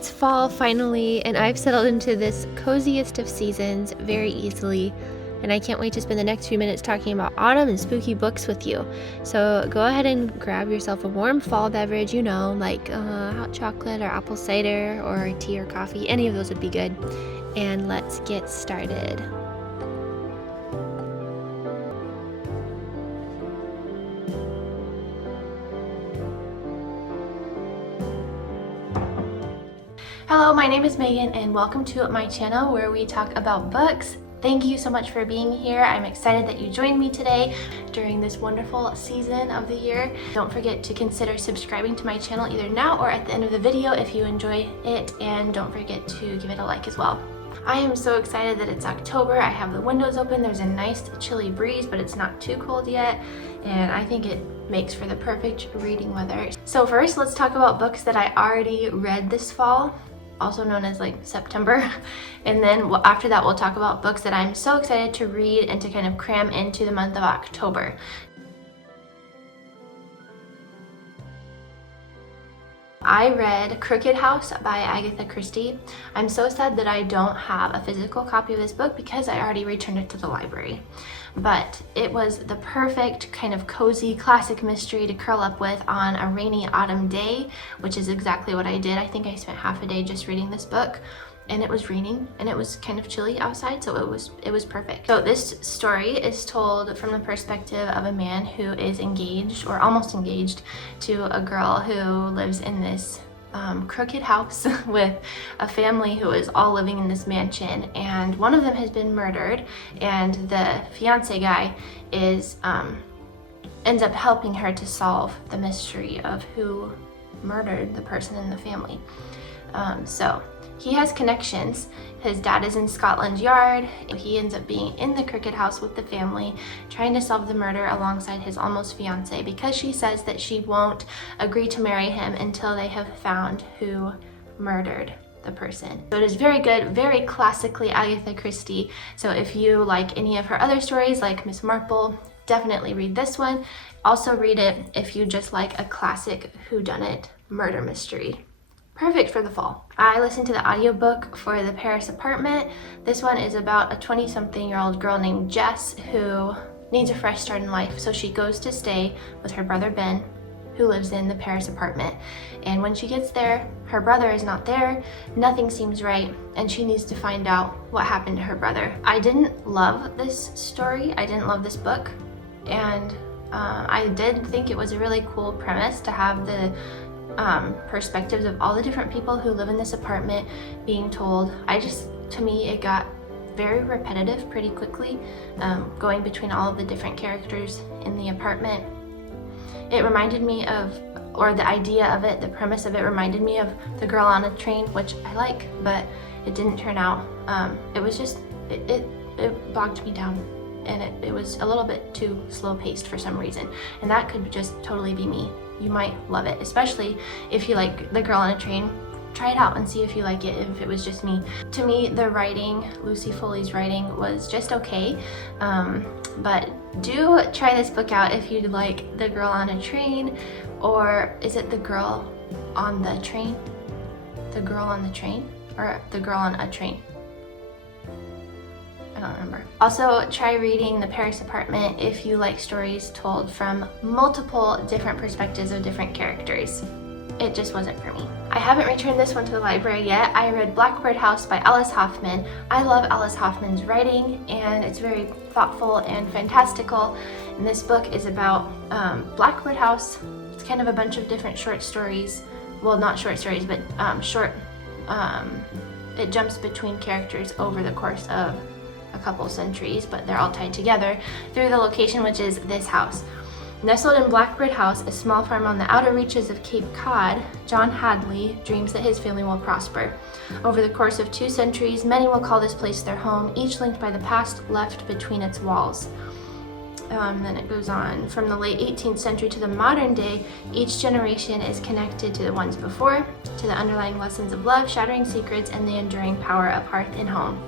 It's fall finally, and I've settled into this coziest of seasons very easily, and I can't wait to spend the next few minutes talking about autumn and spooky books with you. So go ahead and grab yourself a warm fall beverage, like hot chocolate or apple cider or tea or coffee. Any of those would be good. And let's get started. Hello, my name is Megan and welcome to my channel where we talk about books. Thank you so much for being here. I'm excited that you joined me today during this wonderful season of the year. Don't forget to consider subscribing to my channel either now or at the end of the video if you enjoy it, and don't forget to give it a like as well. I am so excited that it's October. I have the windows open. There's a nice chilly breeze, but it's not too cold yet, and I think it makes for the perfect reading weather. So first, let's talk about books that I already read this fall, also known as like September, and then after that we'll talk about books that I'm so excited to read and to kind of cram into the month of October. I read Crooked House by Agatha Christie. I'm so sad that I don't have a physical copy of this book because I already returned it to the library. But it was the perfect kind of cozy classic mystery to curl up with on a rainy autumn day, which is exactly what I did. I think I spent half a day just reading this book, and it was raining and it was kind of chilly outside, so it was perfect. So this story is told from the perspective of a man who is engaged or almost engaged to a girl who lives in this crooked house with a family who is all living in this mansion, and one of them has been murdered, and the fiance guy is ends up helping her to solve the mystery of who murdered the person in the family. So he has connections. His dad is in Scotland Yard. He ends up being in the Crooked House with the family, trying to solve the murder alongside his almost fiance, because she says that she won't agree to marry him until they have found who murdered the person. So it is very good, very classically Agatha Christie. So if you like any of her other stories like Miss Marple, definitely read this one. Also read it if you just like a classic whodunit murder mystery. Perfect for the fall. I listened to the audiobook for The Paris Apartment. This one is about a 20-something-year-old girl named Jess who needs a fresh start in life. So she goes to stay with her brother Ben, who lives in the Paris apartment. And when she gets there, her brother is not there, nothing seems right, and she needs to find out what happened to her brother. I didn't love this story, I didn't love this book, and I did think it was a really cool premise to have the perspectives of all the different people who live in this apartment being told. To me, it got very repetitive pretty quickly, going between all of the different characters in the apartment. It reminded me of, or the idea of it, the premise of it reminded me of The Girl on a Train, which I like, but it didn't turn out. It was just, it bogged me down, and it was a little bit too slow paced for some reason, and that could just totally be me. You might love it, especially if you like The Girl on a Train. Try it out and see if you like it, if it was just me. To me, the writing, Lucy Foley's writing, was just okay, but do try this book out if you like The Girl on a Train, or is it The Girl on the Train? The Girl on the Train? Or The Girl on a Train? I don't remember. Also, try reading The Paris Apartment if you like stories told from multiple different perspectives of different characters. It just wasn't for me. I haven't returned this one to the library yet. I read Blackbird House by Alice Hoffman. I love Alice Hoffman's writing, and it's very thoughtful and fantastical. And this book is about Blackbird House. It's kind of a bunch of different short stories. Well, not short stories, but it jumps between characters over the course of a couple centuries, but they're all tied together through the location, which is this house. Nestled in Blackbird House, a small farm on the outer reaches of Cape Cod, John Hadley dreams that his family will prosper. Over the course of 2 centuries, many will call this place their home, each linked by the past left between its walls. Then it goes on. From the late 18th century to the modern day, each generation is connected to the ones before, to the underlying lessons of love, shattering secrets, and the enduring power of hearth and home.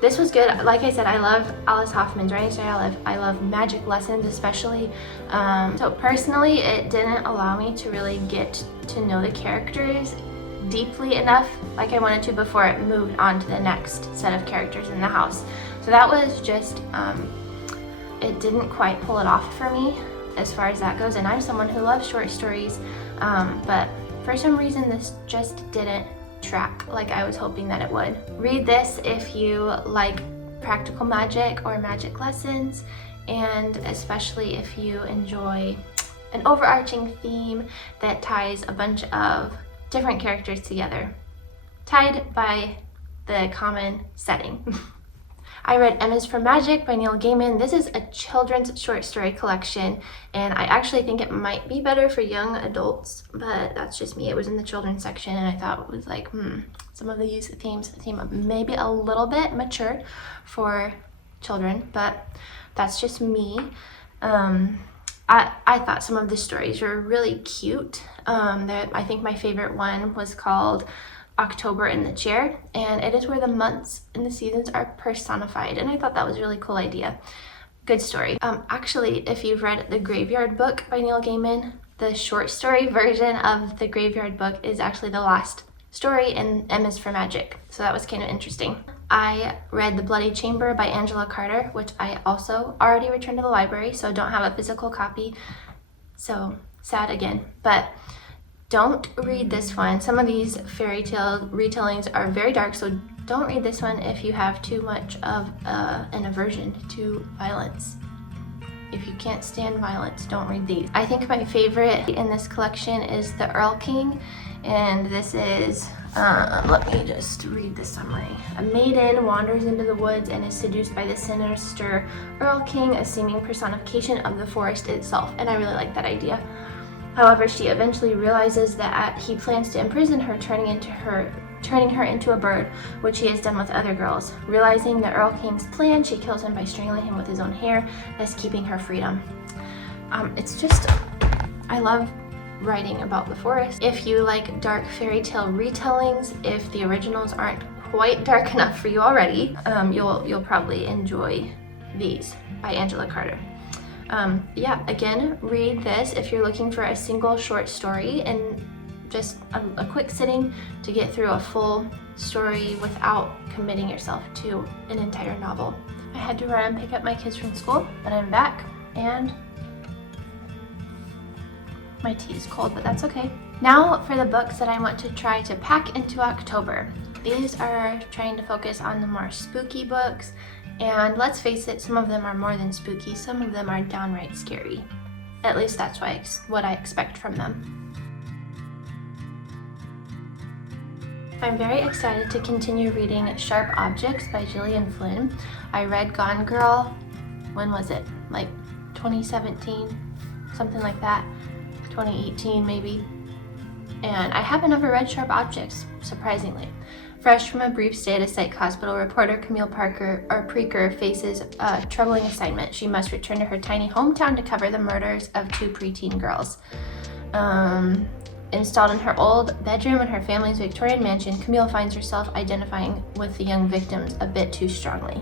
This was good. Like I said, I love Alice Hoffman's writing style. I love magic lessons especially. So personally, it didn't allow me to really get to know the characters deeply enough like I wanted to before it moved on to the next set of characters in the house. So that was just, it didn't quite pull it off for me as far as that goes, and I'm someone who loves short stories, but for some reason this just didn't track like I was hoping that it would. Read this if you like practical magic or magic lessons, and especially if you enjoy an overarching theme that ties a bunch of different characters together, tied by the common setting. I read M is for Magic by Neil Gaiman. This is a children's short story collection, and I actually think it might be better for young adults, but that's just me. It was in the children's section, and I thought it was like, some of these themes seem maybe a little bit mature for children, but that's just me. I thought some of the stories were really cute. I think my favorite one was called October in the Chair, and it is where the months and the seasons are personified, and I thought that was a really cool idea. Good story. Actually, if you've read The Graveyard Book by Neil Gaiman, the short story version of The Graveyard Book is actually the last story in M is for Magic, so that was kind of interesting. I read The Bloody Chamber by Angela Carter, which I also already returned to the library, so don't have a physical copy, so sad again, but don't read this one. Some of these fairy tale retellings are very dark, so don't read this one if you have too much of an aversion to violence. If you can't stand violence, don't read these. I think my favorite in this collection is The Earl King, and this is, let me just read the summary. A maiden wanders into the woods and is seduced by the sinister Earl King, a seeming personification of the forest itself, and I really like that idea. However, she eventually realizes that he plans to imprison her, turning her into a bird, which he has done with other girls. Realizing the Earl King's plan, she kills him by strangling him with his own hair, thus keeping her freedom. It's just, I love writing about the forest. If you like dark fairy tale retellings, if the originals aren't quite dark enough for you already, you'll probably enjoy these by Angela Carter. Yeah, again, read this if you're looking for a single short story and just a quick sitting to get through a full story without committing yourself to an entire novel. I had to run and pick up my kids from school, but I'm back, and my tea is cold, but that's okay. Now for the books that I want to try to pack into October. These are trying to focus on the more spooky books, and let's face it, some of them are more than spooky, some of them are downright scary. At least that's what I expect from them. I'm very excited to continue reading Sharp Objects by Gillian Flynn. I read Gone Girl, when was it? Like 2017, something like that, 2018 maybe. And I haven't ever read Sharp Objects, surprisingly. Fresh from a brief stay at a psych hospital, reporter Camille Preaker faces a troubling assignment. She must return to her tiny hometown to cover the murders of 2 preteen girls. Installed in her old bedroom in her family's Victorian mansion, Camille finds herself identifying with the young victims a bit too strongly.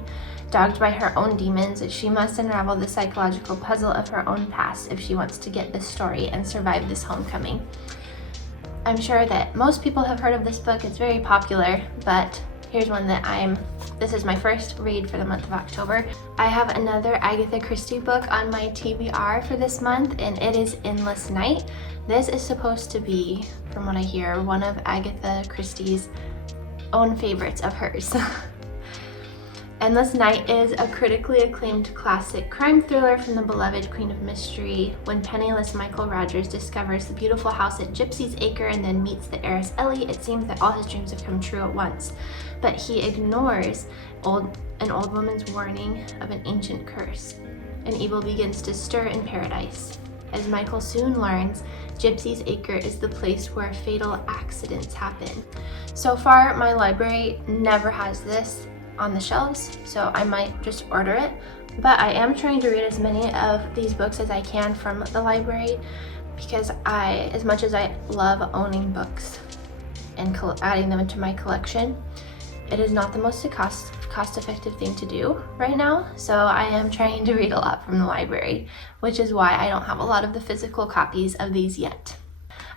Dogged by her own demons, she must unravel the psychological puzzle of her own past if she wants to get this story and survive this homecoming. I'm sure that most people have heard of this book. It's very popular, but here's one that this is my first read for the month of October. I have another Agatha Christie book on my TBR for this month, and it is Endless Night. This is supposed to be, from what I hear, one of Agatha Christie's own favorites of hers. Endless Night is a critically acclaimed classic crime thriller from the beloved Queen of Mystery. When penniless Michael Rogers discovers the beautiful house at Gypsy's Acre and then meets the heiress Ellie, it seems that all his dreams have come true at once. But he ignores an old woman's warning of an ancient curse. And evil begins to stir in paradise. As Michael soon learns, Gypsy's Acre is the place where fatal accidents happen. So far, my library never has this on the shelves, so I might just order it, but I am trying to read as many of these books as I can from the library, because as much as I love owning books and adding them into my collection, it is not the most cost-effective thing to do right now, so I am trying to read a lot from the library, which is why I don't have a lot of the physical copies of these yet.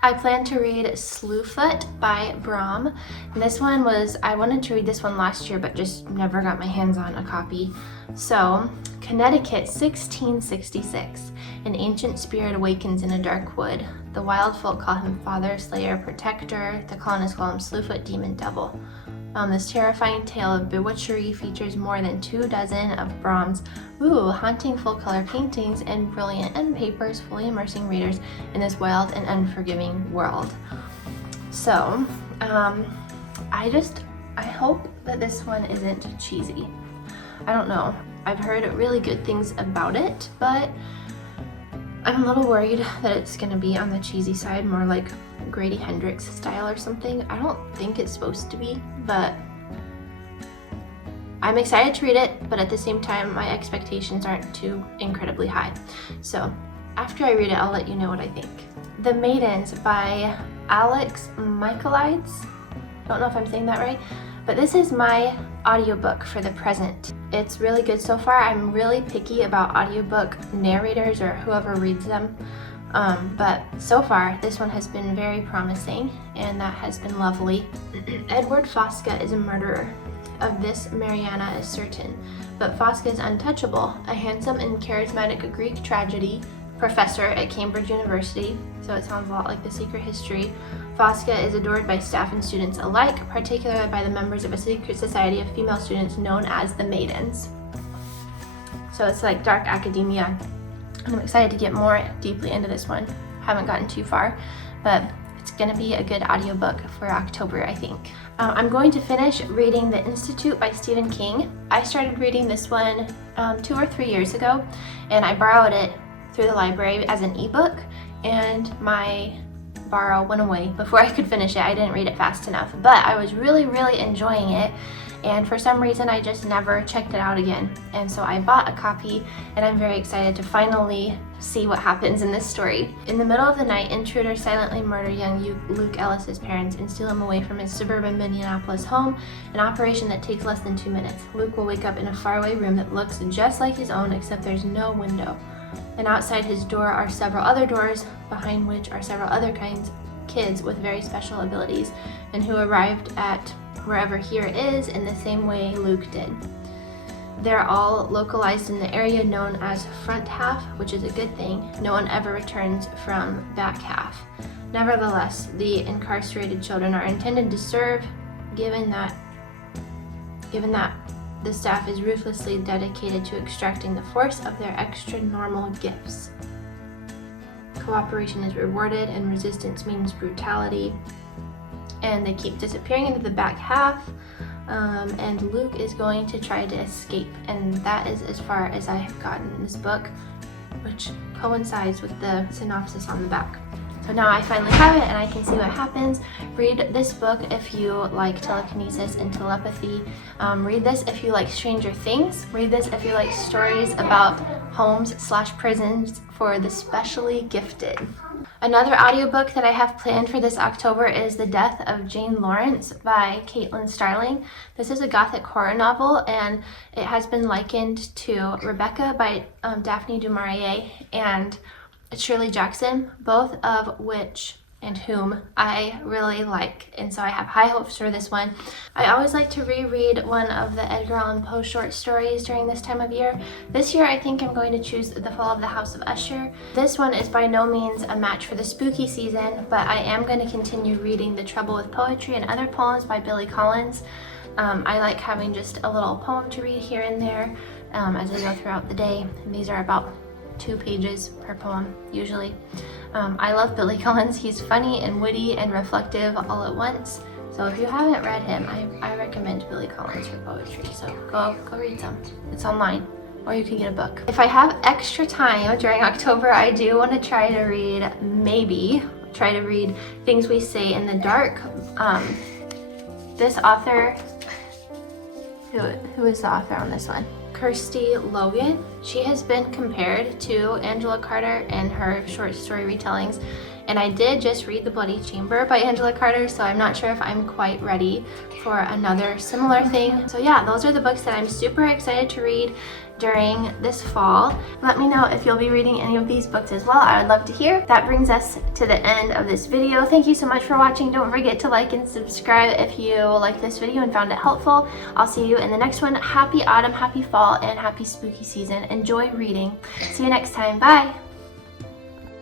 I plan to read Slewfoot by Brom. And this one I wanted to read this one last year, but just never got my hands on a copy. So, Connecticut, 1666. An ancient spirit awakens in a dark wood. The wild folk call him Father, Slayer, Protector. The colonists call him Slewfoot, Demon, Devil. This terrifying tale of bewitchery features more than 24 of Brom's haunting full-color paintings and brilliant end papers, fully immersing readers in this wild and unforgiving world. So, I hope that this one isn't cheesy. I don't know. I've heard really good things about it, but I'm a little worried that it's going to be on the cheesy side, more like Grady Hendrix style or something. I don't think it's supposed to be, but I'm excited to read it, but at the same time, my expectations aren't too incredibly high. So after I read it, I'll let you know what I think. The Maidens by Alex Michaelides. Don't know if I'm saying that right, but this is my audiobook for the present. It's really good so far. I'm really picky about audiobook narrators or whoever reads them. But so far, this one has been very promising, and that has been lovely. Edward Fosca is a murderer. Of this, Mariana is certain. But Fosca is untouchable, a handsome and charismatic Greek tragedy professor at Cambridge University, so it sounds a lot like The Secret History. Fosca is adored by staff and students alike, particularly by the members of a secret society of female students known as the Maidens. So it's like dark academia. And I'm excited to get more deeply into this one. Haven't gotten too far, but it's going to be a good audiobook for October, I think. I'm going to finish reading The Institute by Stephen King. I started reading this one 2 or 3 years ago, and I borrowed it through the library as an ebook, and my borrow went away before I could finish it. I didn't read it fast enough, but I was really enjoying it, and for some reason I just never checked it out again. And so I bought a copy, and I'm very excited to finally see what happens in this story. In the middle of the night, intruders silently murder young Luke Ellis's parents and steal him away from his suburban Minneapolis home, an operation that takes less than 2 minutes. Luke will wake up in a faraway room that looks just like his own, except there's no window. And outside his door are several other doors, behind which are several other kids with very special abilities, and who arrived at wherever here is in the same way Luke did. They're all localized in the area known as front half, which is a good thing. No one ever returns from back half. Nevertheless, the incarcerated children are intended to serve, given that the staff is ruthlessly dedicated to extracting the force of their extra-normal gifts. Cooperation is rewarded, and resistance means brutality. And they keep disappearing into the back half, and Luke is going to try to escape. And that is as far as I have gotten in this book, which coincides with the synopsis on the back. So now I finally have it, and I can see what happens. Read this book if you like telekinesis and telepathy. Read this if you like Stranger Things. Read this if you like stories about homes/prisons for the specially gifted. Another audiobook that I have planned for this October is The Death of Jane Lawrence by Caitlin Starling. This is a gothic horror novel, and it has been likened to Rebecca by Daphne du Maurier and Shirley Jackson, both of which and whom I really like, and so I have high hopes for this one. I always like to reread one of the Edgar Allan Poe short stories during this time of year. This year I think I'm going to choose The Fall of the House of Usher. This one is by no means a match for the spooky season, but I am going to continue reading The Trouble with Poetry and Other Poems by Billy Collins. I like having just a little poem to read here and there as I go throughout the day, and these are about 2 pages per poem usually. I love Billy Collins. He's funny and witty and reflective all at once. So if you haven't read him, I recommend Billy Collins for poetry. So go read some. It's online, or you can get a book. If I have extra time during October, I do want to try to read Things We Say in the Dark. This author, who is the author on this one? Kirsty Logan. She has been compared to Angela Carter in her short story retellings, and I did just read The Bloody Chamber by Angela Carter, so I'm not sure if I'm quite ready for another similar thing. So yeah, those are the books that I'm super excited to read during this fall. Let me know if you'll be reading any of these books as well. I would love to hear. That brings us to the end of this video. Thank you so much for watching. Don't forget to like and subscribe if you liked this video and found it helpful. I'll see you in the next one. Happy autumn, happy fall, and happy spooky season. Enjoy reading. See you next time. Bye!